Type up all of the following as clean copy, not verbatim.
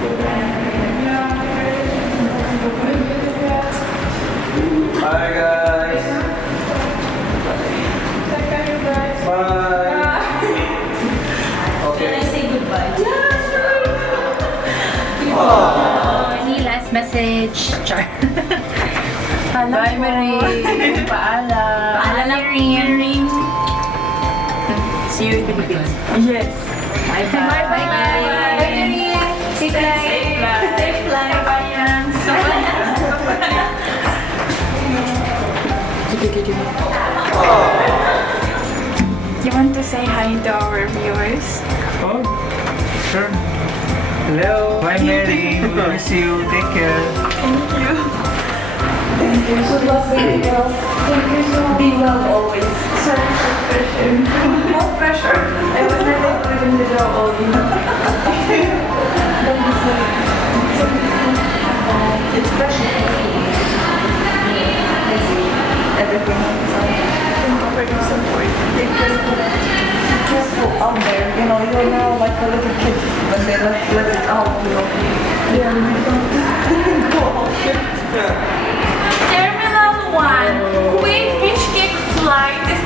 Bye guys. Bye. Can I say goodbye? Any last message? Char. Bye, Marie. Paalam. Paalam, Marie. See you in Philippines. Yes. Bye-bye. Bye-bye. Marie. Safe life. Safe life. You want to say hi to our viewers? Oh, sure. Hello. Bye, Mary. We miss you. Take care. Thank you. Good luck, baby girl. Thank you so much. Be well always. Sorry for pressure. No pressure. I was really good in the job all you. It's pressure. Everything. For your support. Be careful out there. You know, you're now like a little kid when they let it out. You know. Yeah, we don't go out here. Terminal 1. Queen fish cake flight is...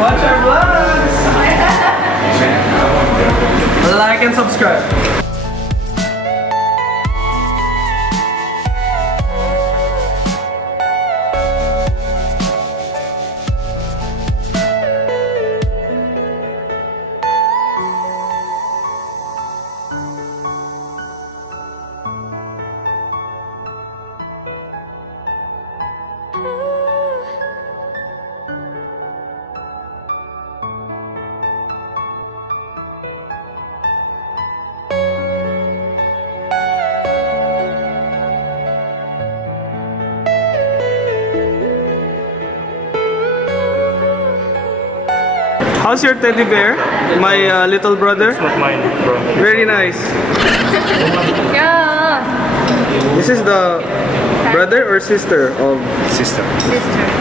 Watch our vlogs. Like and subscribe. How's your teddy bear, my little brother? Not mine, bro. Very nice. Yeah. This is the brother or sister of Sister. Sister.